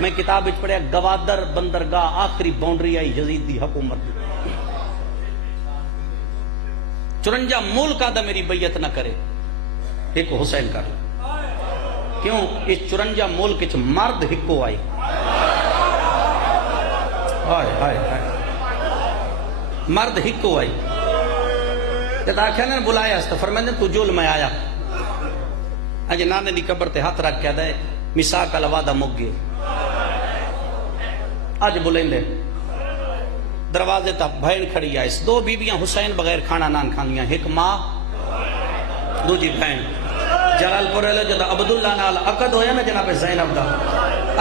میں کتاب وچ پڑھیا گوادر بندرگاہ آخری باؤنڈری آئی یزید دی حکومت دی 54 ملک آدھا میری بیعت نہ کرے ایک حسین کر لے کیوں اس 54 ملک وچ مرد ہکو آئی مرد ہکو آئی جب آخیا نے بلایا اس فرمائے تو جول میں آیا اج نانے دی قبر تے ہاتھ رکھ کے دے میثاق کا وعدہ مک گئے اج بلیں دے دروازے تا بہن کھڑی ہے اس دو بیویاں حسین بغیر کھانا نان کھانیاں ایک ماں دوجی بہن جلال پورے لے جدا عبداللہ نال عقد ہویا نا جناب زینب دا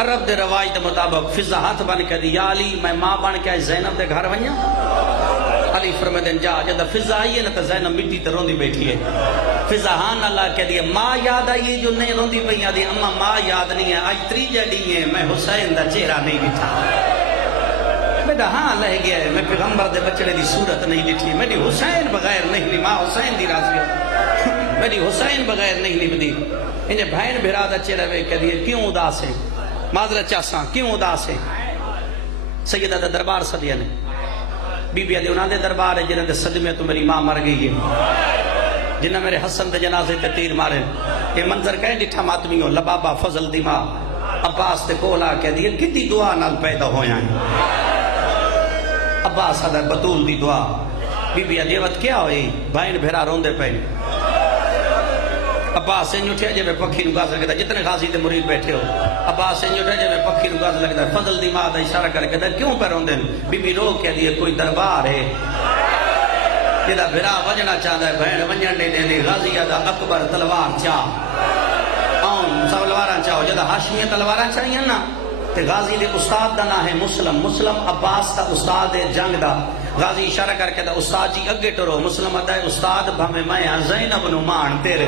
عرب دے رواج دے مطابق فضا ہاتھ بن کے دی یا علی میں ماں بن کے زینب دے گھر ونیا علی فرمائے جا جدا فضا آئی ہے نا تو زینب مٹی تے روندی بیٹھی ہے فضا ہاں اللہ کہہ دیئے ماں یاد آئی جو نہیں روندی پہیاں دی اما ماں یاد نہیں ہے آج تریجہ ڈی ہے میں حسین دا چہرہ نہیں بٹھا میڈا ہاں لہ گیا ہے میں پیغمبر دے بچڑے دی صورت نہیں لٹھی میری حسین بغیر نہیں لی ماں حسین دی راضی میری حسین بغیر نہیں لبدی انہیں بھائن بھیرا دا چہرہ وے کہہ دیئے کیوں اداس ہے معذرت چاہساں کیوں اداس ہے سیدہ دا دربار صدیہ نے بی بی علی انہاں دے دربار ہے جنہاں دے صدمے تو میری ماں مر گئی ہے جنہاں میرے حسن دے جنازے تے تیر مارے یہ منظر کہیں ڈٹھا ماتمی ہو لبابا فضل دی ماں عباس تے کولا کہہ دیئے کتی دعا نال پیدا ہویا ہیں عباس حضر بطول دی دعا بی بی علیوت کیا ہوئی بھائن بھیرا روندے پہنے عباس سے نوٹھے جے میں پکھی نگاز لگتا جتنے غازی دے مرید بیٹھے ہو عباس سے نوٹھے جے میں پکھی نگاز لگتا فضل دی ماں دا اشارہ کر کے کیوں پہ روندے بی بی رو کہہ دیئے کوئی دربار ہے جدہ بھرا وجنا چاہتا ہے بہن ونجن نہیں دینے غازی دا اکبر تلوار چاہ آن سولواران چاہو جدہ ہاشمی تلواران چاہیے نا تے غازی دے استاد دا نہ ہے مسلم عباس دا استاد جنگ دا غازی اشارہ کر کے دا استاد جی اگے ٹرو مسلم ادائے استاد بھامے میں زینب نمان تیرے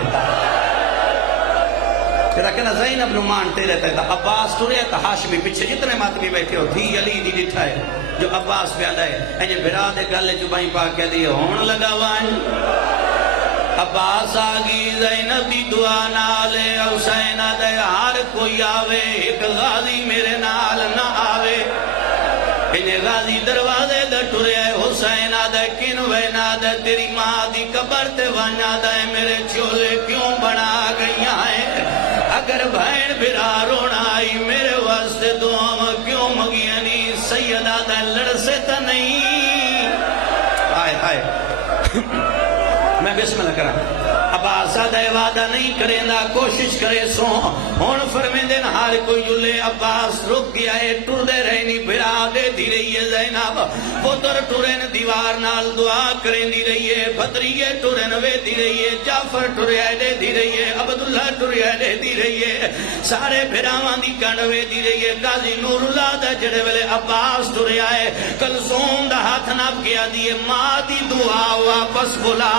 تیرا کہنا زینب نمان تیرے تا عباس ٹرے تا ہاشمی پچھے جتنے ماتمی بیٹھے ہو تھی علی دی ڈٹھا ہے جو عباس پہ آدھا ہے انجھے بھرا دے گلے جو بائیں پاک کہہ دیئے ہون لگا وائن عباس آگی زینب دی دعا نالے حسین دے ہر کوئی آوے ایک غازی میرے نال نہ آوے انہیں غازی دروازے دے ٹرے حسین دے کنوے نہ دے تیری ماں دی قبر تے وانا دے میرے چولے کیوں بنا گئیاں ہیں اگر بھائن بھرا رونا آئی میرے واسطے دعا کیوں مگیانی سیدہ دے لڑ سے تا نہیں آئے میں بسم اللہ کرا عباس دے وعدہ نہیں کریں دا کوشش کرے سو ہون فرمیندن ہار کوئی جلے عباس رک گیا ہے ٹر دے رہنی بھرا دے دی رہی ہے زینب پتر ٹرین دیوار نال دعا کریں دی رہی ہے بھتریے ٹرین وے دی رہی ہے جعفر ٹرے دے دی رہی ہے عبداللہ ٹرے دے دی رہی ہے سارے بھراوان دی کنوے دی رہی ہے قاضی نور اللہ دا جڑے ویلے عباس ٹرے آئے کلثوم دا ہاتھ ناب کیا دیئے ماں دی دعا واپس بلا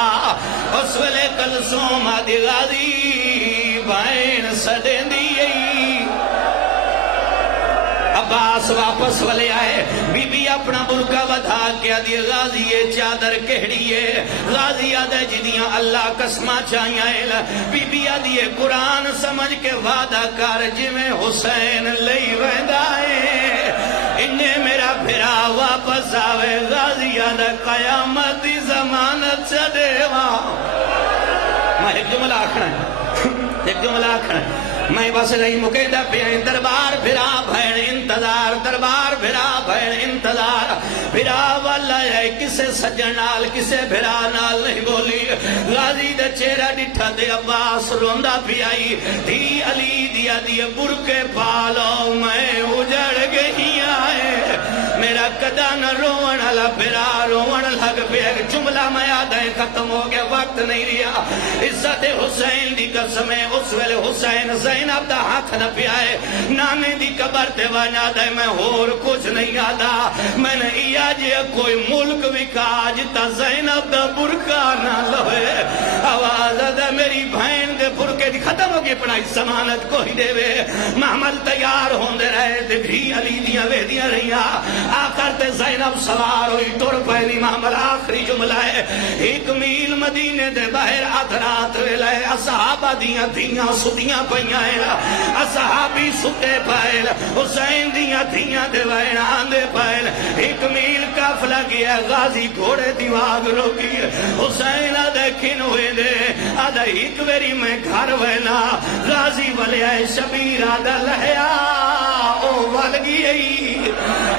اس ویلے کلثوم آدھی غازی بائن سڑیں دیئی عباس واپس والے آئے بی بی اپنا برکہ بدھا کیا دی غازی یہ چادر کہڑی ہے غازی آدھے جدیاں اللہ قسمہ چاہیاں بی بی آدھے قرآن سمجھ کے وعدہ کر جویں حسین لئی ویندائے انہیں میرا بھرا واپس آوے غازی آدھے قیامت دی زمانت چڑے میں ایک جملہ آکھنا ہے میں بس رہی مقیدہ پہ دربار بھرا بھین انتظار دربار بھرا بھین انتظار بھرا والا ہے کسے سجن نال کسے بھرا نال نہیں بولی غازی دے چہرہ ڈٹھا دے عباس روندہ بھی آئی دھی علی دیا دیے برکے پالو میں اجڑ گئی آئے میرا قدہ نہ روڑ اللہ بھرا روڑ لگ پہ ایک جملہ میں آدھیں ختم ہو گیا وقت نہیں رہا عزت حسین دی قسم ہے اس ویلے حسین زینب دا ہاتھ نہ پیائے نانے دی قبر تے وانا دے میں اور کچھ نہیں آدھا میں نے جے کوئی ملک وکا جتا زینب دا برکہ نہ لوے آواز دے میری بہن دے برکے دی ختم ہو گئی پڑھائی سمانت کوئی دے وے محمل تیار ہوں دے رہے دھی علی دیاں ویدیاں رہیاں آخر تے زینب سوار ہوئی ٹر پے امام آخری جملہ ہے 1 میل مدینے دے باہر ادرات ویلے اصحابہ دیاں دھیاں ستیاں پئیاں اصحابی ستے پائل حسین دیاں دھیاں دے وائن آندے پائل 1 میل قافلہ گیا غازی گھوڑے دیواغ روکی حسین دیکھن ہوئے دے آدھا 1 ویری میں گھر وینا غازی والے آئے شبیر آدھا لہیا او والگی ای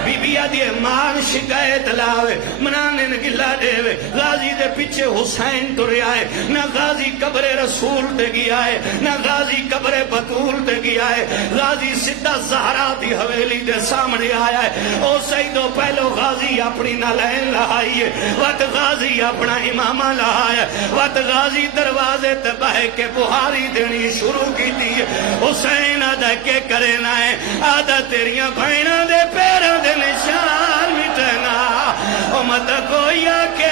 بی بی آدھے مان شکایت لاوے منانے نگلا دے غازی دے پیچھے حسین ٹرے آئے نہ غازی قبر رسول تے گیا ہے نہ غازی قبر بطول تے گیا ہے غازی سدھا زہرا دی حویلی دے سامنے آیا ہے او سیدو پہلو غازی اپنی نالین لہائی ہے وقت غازی اپنا امامہ لہایا وقت غازی دروازے تے بہے کے بہاری دینی شروع کی دی حسین آدھا کے کرنا ہے آدھا تیریاں بھائنہ دے پیروں دے نشان مٹنا او مت کوئی آکے